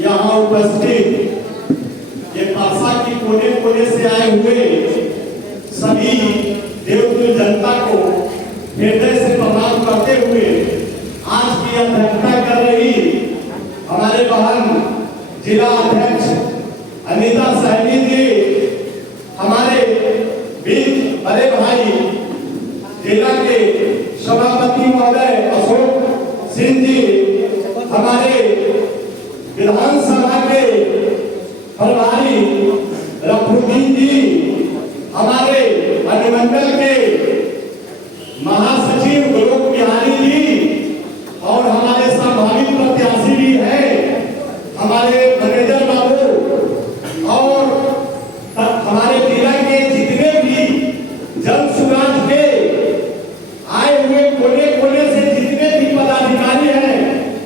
यहाँ उपस्थित ये परसा की कोने कोने से आए हुए सभी देवतुल्य जनता को हृदय से प्रणाम करते हुए आज की अध्यक्षता कर रही हमारे बहन जिला अध्यक्ष अनीता सहनी जी, हमारे बीच बड़े भाई जिला के सभापति महोदय अशोक सिंह जी, हमारे विधानसभा के प्रभारी रफुद्दीन जी, हमारे अनुमंडल के महासचिव गोलोक बिहारी जी और हमारे संभावित प्रत्याशी भी है हमारे मैनेजर बाबू और हमारे जिला के जितने भी जन सुराज के आए हुए कोने कोने से जितने भी पदाधिकारी हैं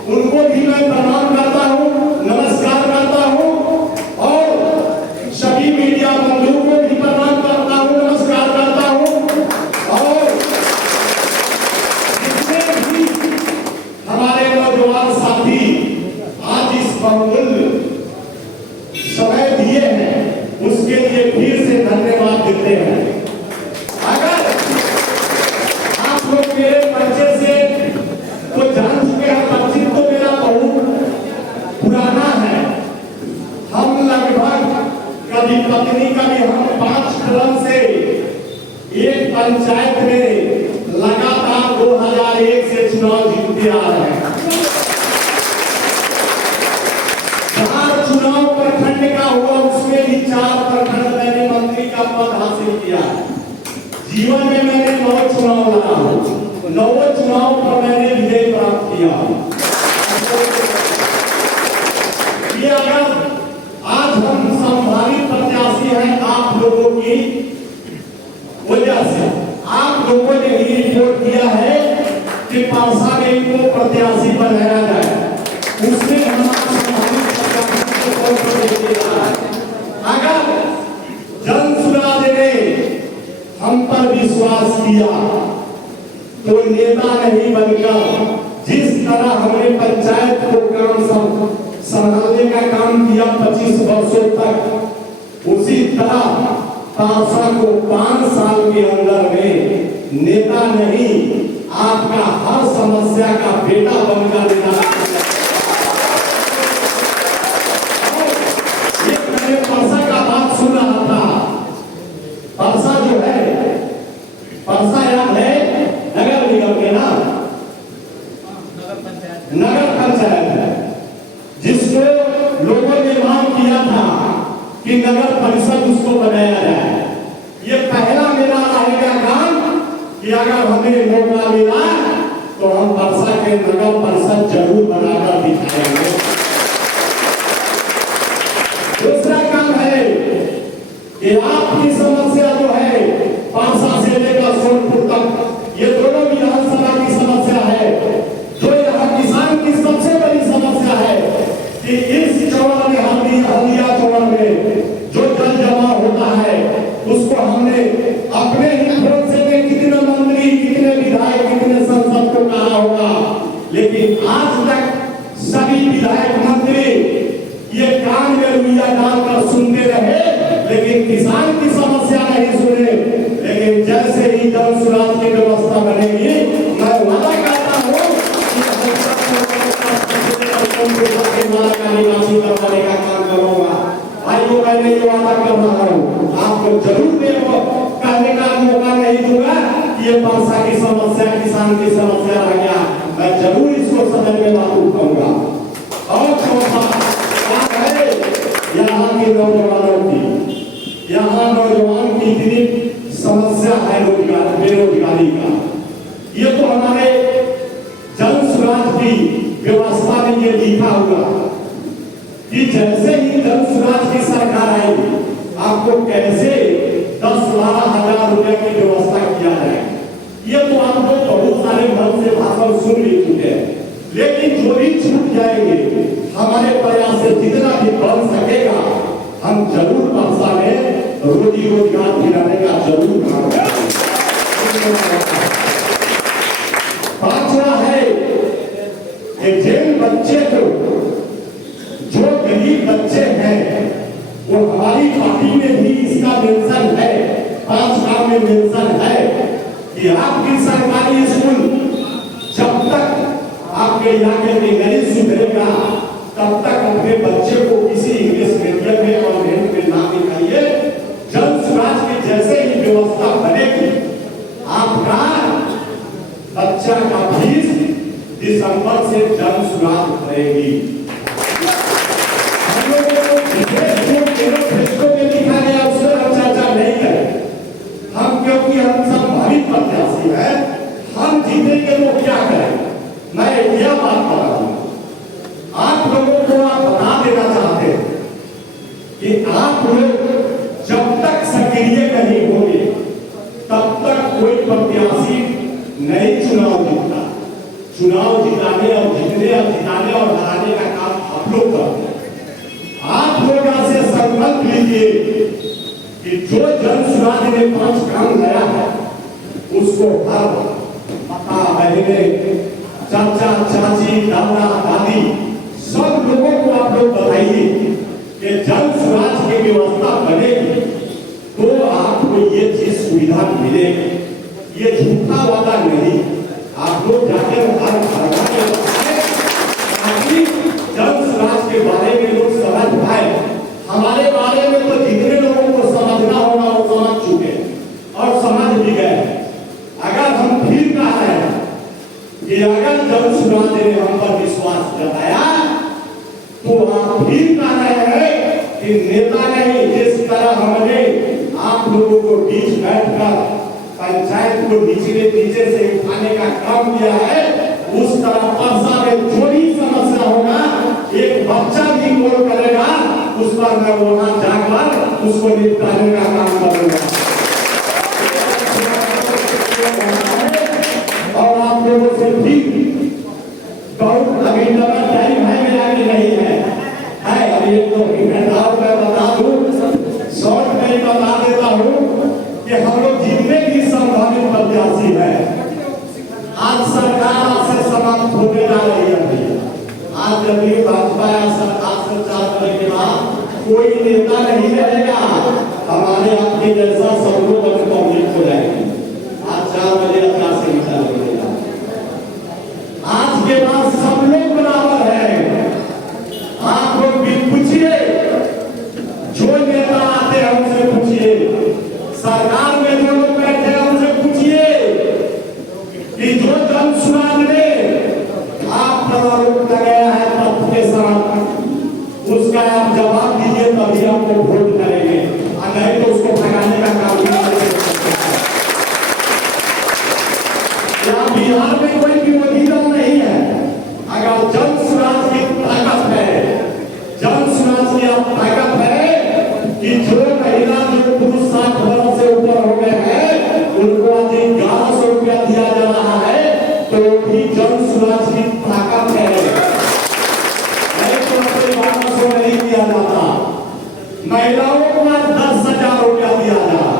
उनको भी मैं प्रणाम करता हूं, नमस्कार करता हूं और सभी मीडिया बंधुओं को भी प्रणाम करता हूं, नमस्कार करता हूं और जितने भी हमारे नौजवान साथी आज इस बहुमूल्य समय दिए हैं उसके लिए फिर से धन्यवाद देते हैं। अगर आप लोग मेरे परिचय से तो जान चुके हैं, परिचित तो मेरा बहुत पुराना है। हम लगभग कभी पत्नी कभी हम 5 कदम से एक पंचायत में लगातार 2001 से चुनाव जीतते आ रहे हैं। चुनाव प्रखंड का हुआ उसमें भी 4 प्रखंड मैंने मंत्री का पद हासिल किया है। जीवन में मैंने 9 चुनाव लड़ा हूं, 9 चुनाव पर मैंने विजय प्राप्त किया। ये अगर आज हम संभावित प्रत्याशी हैं आप लोगों की वजह से, आप लोगों ने ही रिपोर्ट किया है कि परसा में इनको प्रत्याशी बनाया जाए, उसमें हमारा अगर जन सुराज ने हम पर विश्वास किया तो नेता नहीं बनकर जिस तरह हमने पंचायत को काम संभालने का काम किया 25 वर्षों तक, उसी तरह परसा को 5 साल के अंदर में नेता नहीं आपका हर समस्या का बेटा बनकर देना। परसा का बात सुन रहा था, परसा जो है, परसा याद है नगर निगम के ना, नगर पंचायत है जिसको लोगों ने मांग किया था कि नगर परिषद उसको बनाया जाए। ये पहला मेरा रहेगा काम कि अगर हमें मौका मिला तो हम परसा के नगर परिषद जरूर बनाकर दिखाएंगे। दूसरा काम है कि आपकी समस्या जो है परसा से लेकर सोनपुर तक, ये दोनों विधानसभा की समस्या है। जो यहाँ किसान की सबसे बड़ी समस्या है कि इस चौड़ में हल्दिया चौड़ में जो जल जमा होता है उसको हमने अपने ही फोन से में कितने मंत्री, कितने विधायक, कितने सांसद को कहा होगा, लेकिन आज तक सभी विधायक मंत्री ये कान में रुइया डालकर सुनते रहे, लेकिन किसान की समस्या नहीं सुने। लेकिन जैसे ही जन सुराज की व्यवस्था बनेगी, मैं वादा करता हूँ कि का निवासी करवाने का काम करूंगा। भाइयों मैंने ये वादा कर रहा हूँ, आपको जरूर कहने का मौका नहीं दूंगा कि ये परसा की समस्या, किसान की समस्या रह गया, मैं जरूर इसको सदन में बात उठाऊंगा। और यहाँ के नौजवानों की, यहाँ नौजवान की इतनी समस्या है बेरोजगारी का, ये तो हमारे जन सुराज की व्यवस्था में ये लिखा हुआ कि जैसे ही जन सुराज की सरकार आएगी आपको कैसे 10-12 हजार रुपए की व्यवस्था किया जाए। ये तो आप लोग बहुत सारे मन से भाषण सुन भी चुके हैं, लेकिन जो भी छूट जाएंगे हमारे प्रयास से जितना भी बन सकेगा हम जरूर परसा में रोजी रोजगार दिलाने का जरूर काम करेंगे। पांचवा है कि जिन बच्चे को जो गरीब बच्चे हैं वो हमारी पार्टी में भी इसका मेंशन है, 5 काम में मेंशन है कि आपकी सरकारी स्कूल जब तक आपके इलाके में नहीं सुधरेगा तब तक अपने बच्चे को किसी इंग्लिश मीडियम में और हिंदी में ना दिखाइए। जन स्वराज की जैसे ही व्यवस्था बनेगी आपका बच्चा का फीस दिसंबर से जन स्वराज करेगी। हम लोगों को मैनिफेस्टो में लिखा गया उससे हम चर्चा नहीं करें। हम क्योंकि हम सब भावी प्रत्याशी हैं, हम जीतेंगे तो क्या करें। मैं यह बात कर रहा हूं, आप लोगों को आप बता देना चाहते हैं कि आप लोग जब तक सक्रिय नहीं होंगे तब तक कोई प्रत्याशी नहीं चुनाव जीतता। चुनाव जिताने और जीतने और जिताने और हराने का काम आप लोग करते हैं। आप लोग ऐसे संकल्प लीजिए कि जो जन स्वराज ने 5 काम लाया है उसको हर माता बहने चाचा चाची दादा दादी सब लोगों को आप लोग बताइए कि जन स्वराज की व्यवस्था बनेगी तो आपको ये चीज सुविधा मिलेगी। ये झूठा वादा नहीं, आप लोग जाकर हर ताकि जन स्वराज के बारे में लोग समझ पाए। हमारे बारे में तो जितने लोगों को समझना होगा वो समझ चुके और समझ भी गए। अगर हम फिर कह रहे हैं कि अगर जन स्वराज ने हम पर विश्वास जताया तो आप फिर कह रहे हैं कि नेता नहीं, जिस तरह हमने आप लोगों को बीच बैठकर पंचायत को नीचे से उठाने का काम किया है, उस तरह परसा में जो भी समस्या होगा एक बच्चा भी कॉल करेगा उस पर मैं वहां जाकर उसको निपटाने का काम करूंगा। और आप लोगों से भी बहुत अभी टाइम है मेरा कि नहीं है, अभी 1-2 मिनट और मैं बता दूं, शॉर्ट में बता देता हूं कि हम लोग जितने भी संभावित प्रत्याशी हैं आज सरकार से समाप्त होने जा रही है। आज जब भी भाजपा सरकार से 4 बजे के बाद कोई नेता नहीं रहेगा, हमारे आपके जैसा सब लोग पब्लिक हो जाएंगे। आज 4 बजे अपना से निकल लगेगा। आज के बाद सब लोग बराबर है। आप लोग भी पूछिए, जो नेता आते हैं उनसे पूछिए, सरकार में जो लोग बैठे हैं उनसे पूछिए कि जो जन स्वराज ने आप पर आरोप लगाया है तथ्य के साथ उसका आप जवाब दीजिए, तभी आपको वोट करेंगे, और नहीं तो उसको भगाने का काम नहीं करेंगे। बिहार में कोई विरोधी दल नहीं है। अगर जन स्वराज की ताकत है, जन स्वराज की ताकत है कि जो महिला जो पुरुष 60 वर्ष से ऊपर हो गए हैं उनको आज 1100 रुपया दिया जा रहा है, तो भी जन स्वराज की ताकत है। नहीं तो 1200 नहीं दिया जाता। महिलाओं को आज 10,000 रुपया दिया जा रहा।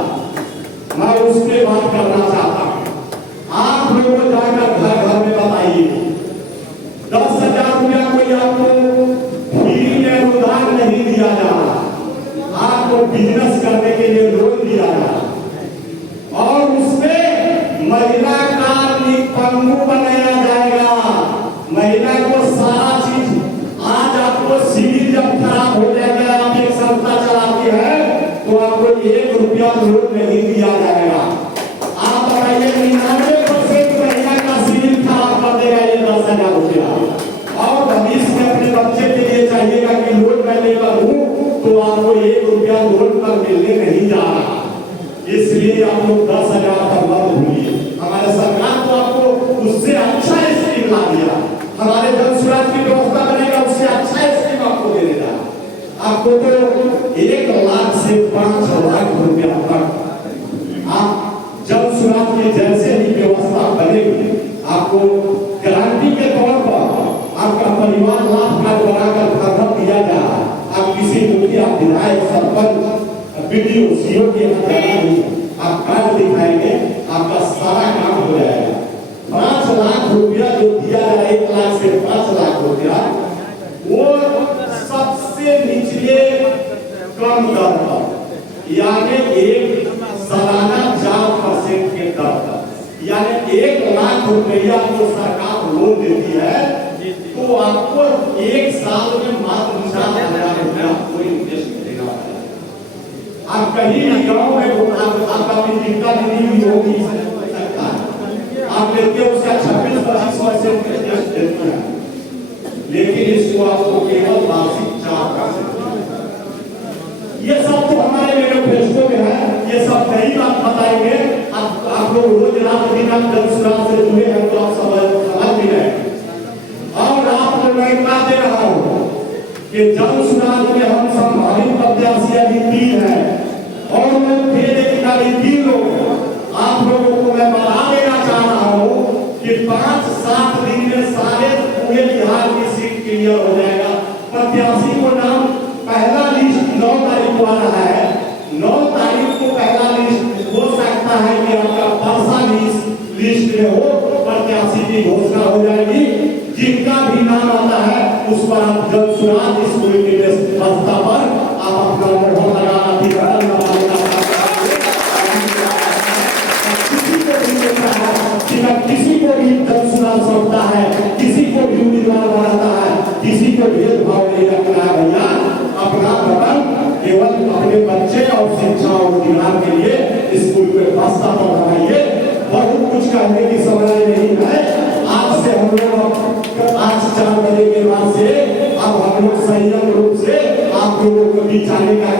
मैं उस पर बात करना चाहता हूँ। आप लोगों को जाकर घर घर में बताइए, 10,000 रुपया कोई आपको फ्री में अनुदान नहीं दिया जा रहा, आपको बिजनेस करने के लिए लोन दिया जा रहा और उसमें महिला का पंगु बनाया जाएगा। महिला को सारा चीज, आज आपको सिविल जब खराब हो जाएगा, आप एक संस्था चलाती है तो आपको 1 रुपया लोन नहीं दिया जाएगा। आप बताइए 99% महिला का सिविल खराब कर देगा ये 10,000 रुपया। और भविष्य में अपने बच्चे के लिए चाहिएगा कि लोन मैं लेकर हूं तो आपको 1 रुपया लोन पर मिलने नहीं जा रहा। इसलिए आप लोग 10,000 का मत भूलिए। हमारे सरकार तो आपको उससे अच्छा स्कीम ला दिया, हमारे जन स्वराज की व्यवस्था बनेगा उससे अच्छा स्कीम आपको दे देगा। आपको तो 1 लाख से 5 लाख रुपया तक आप जन स्वराज की जैसे ही व्यवस्था बनेगी आपको गारंटी के तौर पर आपका परिवार लाभ कार्ड बनाकर घर दिया जाए। आप किसी मुखिया विधायक सरपंच वीडियो सीओ के आप कार्ड दिखाएंगे, आपका सारा काम हो जाएगा। 5 लाख रुपया जो दिया जा रहा है, 1 लाख से 5 लाख रुपया, वो सबसे सबसे निचले क्रम दर पर, यानी एक सालाना 4% के दर पर, यानी 1 लाख रुपया जो सरकार लोन देती है तो आपको 1 साल में मात्र 4,000 रुपया आपको इंटरेस्ट मिलेगा। आप कहीं भी गाँव में आपका अपनी जीविका निधि भी होगी, आप लेते हो उसका 26-25% इंटरेस्ट देती है, लेकिन इसको आपको केवल वार्षिक 4%। ये सब तो हमारे मैनिफेस्टो में है, ये सब नई बात बताएंगे। आप लोग रोज रात दिन जन सुराग से जुड़े हैं तो आप समझ भी रहे। और आपको मैं बता दे रहा हूँ कि जन सुराग में हम संभावित प्रत्याशी अभी 3 है और मैं भेद अधिकारी 3 लोग हैं। आप लोगों को मैं बता देना चाह रहा हूँ कि 5-7 दिन में सारे पूरे बिहार की सीट क्लियर हो जाएगा। प्रत्याशी को नाम पहला लिस्ट 9 तारीख को आ रहा है। 9 तारीख को पहला लिस्ट हो सकता है कि आपका परसा लिस्ट में हो, प्रत्याशी की घोषणा हो जाएगी। जिनका भी नाम आता है उस पर आप जन सुराग स्कूल के व्यवस्था पर आप अपना मोहर लगाना अधिकार किसी को भी जन सुराग सकता है, किसी को भी उम्मीदवार बनाता है, किसी को भेदभाव नहीं रखना है। भैया अपना बटन केवल अपने बच्चे और शिक्षा और अधिकार के लिए स्कूल में व्यवस्था पर लगाइए। बहुत कुछ कहने की समय नहीं है। आज से हम लोग आज 4 बजे के बाद से अब हम लोग संयम रूप से आप लोगों को बीच आने का